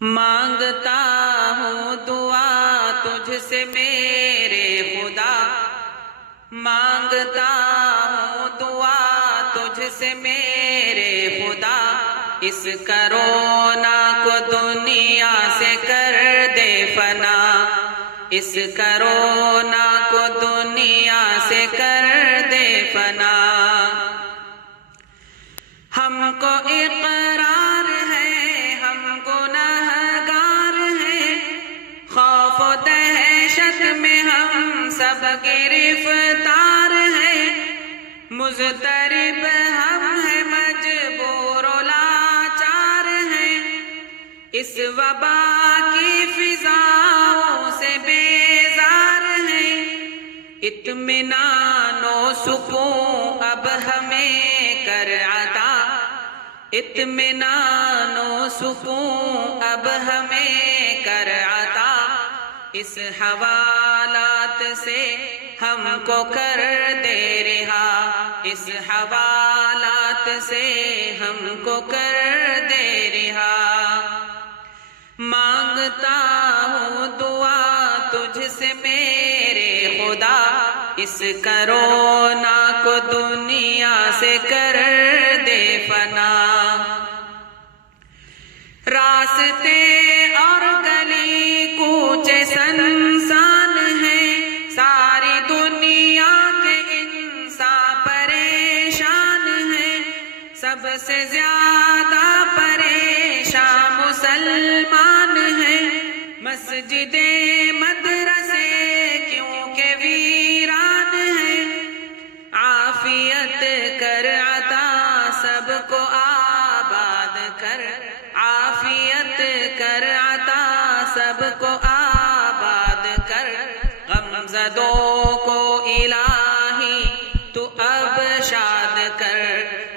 مانگتا ہوں دعا تجھ سے میرے خدا، مانگتا ہوں دعا تجھ سے میرے خدا، اس کرونا کو دنیا سے کر دے فنا، اس کرونا کو دنیا سے کر دے فنا۔ ہم کو اقرار ہے ہم گنہگار ہیں، خوف و دہشت میں ہم سب گرفتار ہیں، مضطرب ہم ہیں مجبور و لاچار ہیں، اس وبا کی فضاؤں سے بیزار ہیں، اطمینان و سکون اب ہمیں کر عطا، اطمینان و سکون اب ہمیں کر عطا، اس حوالات سے ہم کو کر دے رہا، اس حوالات سے ہم کو کر دے رہا۔ مانگتا ہوں دعا تجھ سے میرے خدا، اس کرونا کو دنیا سے کر دے فنا۔ راستے اور گلی کوچے سنسان ہیں، ساری دنیا کے انسان پریشان ہیں، سب سے زیادہ پریشان مسلمان ہیں، مسجدیں مدرسے کیونکہ ویران ہیں، عافیت کر عطا سب کو آباد کر، عافیت کر عطا سب کو آباد کر، غم زدوں کو الہی تو اب شاد کر،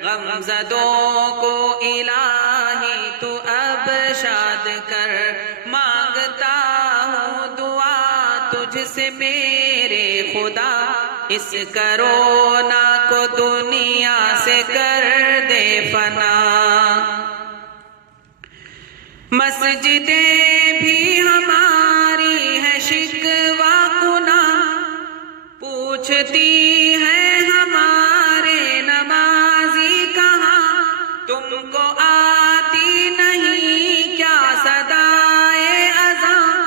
غم زدوں کو الہی تو اب شاد کر۔ مانگتا ہوں دعا تجھ سے میرے خدا، اس کرونا کو دنیا سے کر دے فنا۔ مسجدیں بھی ہماری ہے شکوہ کنا، پوچھتی ہے ہمارے نمازی کہاں، تم کو آتی نہیں کیا صدائے اذان،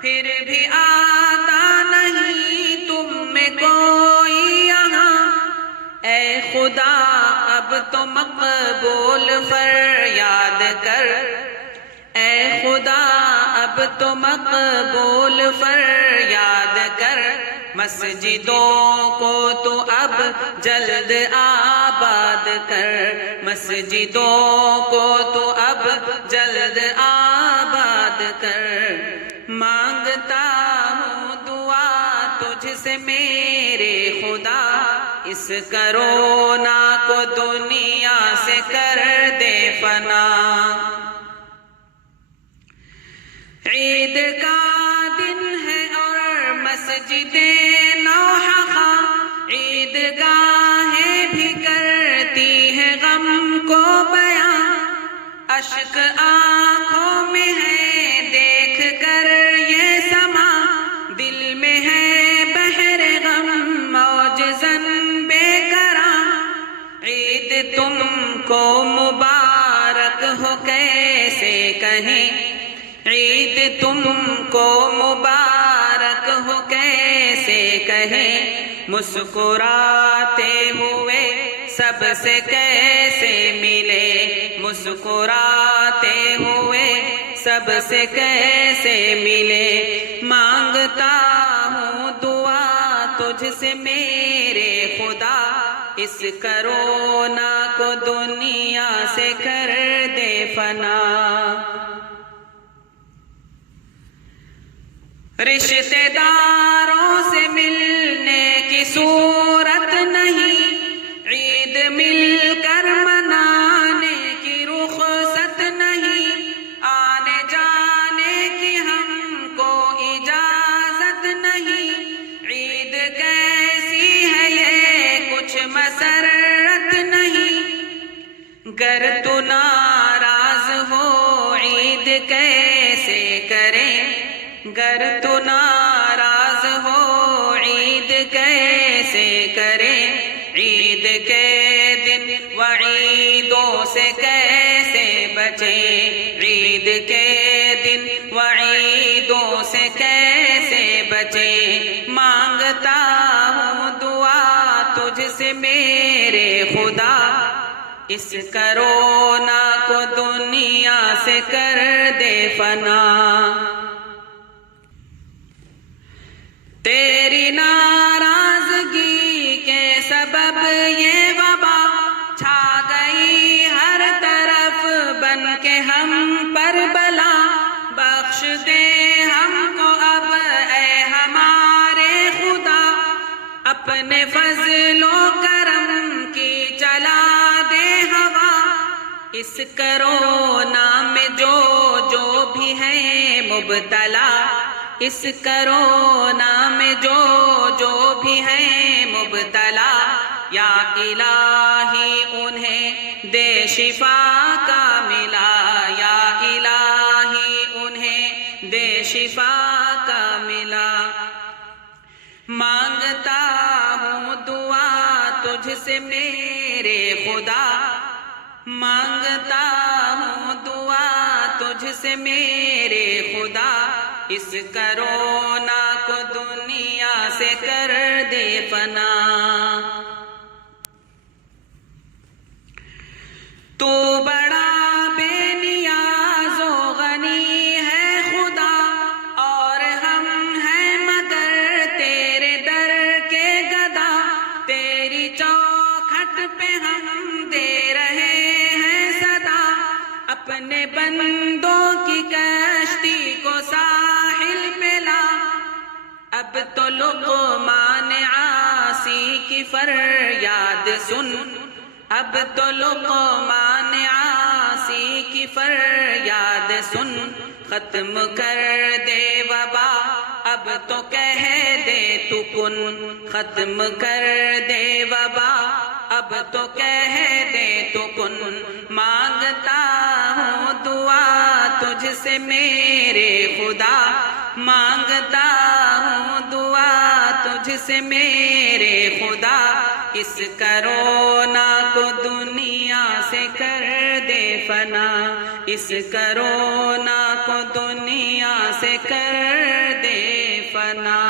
پھر بھی آتا نہیں تم میں کوئی یہاں، اے خدا اب تو مقبول فریاد کر، اے خدا اب تو مقبول فریاد کر، مسجدوں کو تو اب جلد آباد کر، مسجدوں کو تو اب جلد آباد کر۔ مانگتا ہوں دعا تجھ سے میرے خدا، اس کرونا کو دنیا سے کر دے فنا۔ عید کا دن ہے اور مسجدیں نوحہ، عید گاہیں بھی کرتی ہے غم کو بیان، اشک آنکھوں میں ہے دیکھ کر یہ سما، دل میں ہے بحر غم موج زن بے قرار، عید تم کو مبارک ہو کیسے کہیں، عید تم کو مبارک ہو کیسے کہیں، مسکراتے ہوئے سب سے کیسے ملے، مسکراتے ہوئے سب سے کیسے ملے۔ مانگتا ہوں دعا تجھ سے میرے خدا، اس کرونا کو دنیا سے کر دے فنا۔ رشتہ داروں سے ملنے کی صورت نہیں، عید مل کر منانے کی رخصت نہیں، آنے جانے کی ہم کو اجازت نہیں، عید کیسی ہے یہ کچھ مسرت نہیں، گر تو ناراض ہو عید کیسی گر تو ناراض ہو عید کیسے کرے، عید کے دن وعیدوں سے کیسے بچے، عید کے دن وعیدوں سے کیسے بچے۔ مانگتا ہوں دعا تجھ سے میرے خدا، اس کرونا کو دنیا سے کر دے فنا۔ تیری ناراضگی کے سبب یہ وبا چھا گئی ہر طرف بن کے ہم پر بلا، بخش دے ہم کو اب اے ہمارے خدا، اپنے فضل و کرم کی چلا دے ہوا۔ اس کرونا میں جو بھی ہے مبتلا، اس کرونا میں جو بھی ہے مبتلا، یا الہی انہیں دے شفا کا ملا، یا الہی انہیں دے شفا کا ملا۔ مانگتا ہوں دعا تجھ سے میرے خدا، مانگتا ہوں دعا تجھ سے میرے خدا، اس کرونا کو دنیا سے کر دے فنا۔ تو بڑا بے نیاز و غنی ہے خدا، اور ہم ہیں مگر تیرے در کے گدا، تیری چوکھٹ پہ ہم دے رہے ہیں صدا، اپنے بندوں کی کشتی کو ساحل پہ لا۔ اب تو لقمان عاصی کی فریاد سن، اب تو لقمان عاصی کی فریاد سن، ختم کر دے وبا اب تو کہہ دے تو کن، ختم کر دے وبا اب تو کہہ دے تو کن۔ مانگتا ہوں دعا تجھ سے میرے خدا، مانگتا ہوں دعا تجھ سے میرے خدا، اس کرونا کو دنیا سے کر دے فنا، اس کرونا کو دنیا سے کر دے فنا۔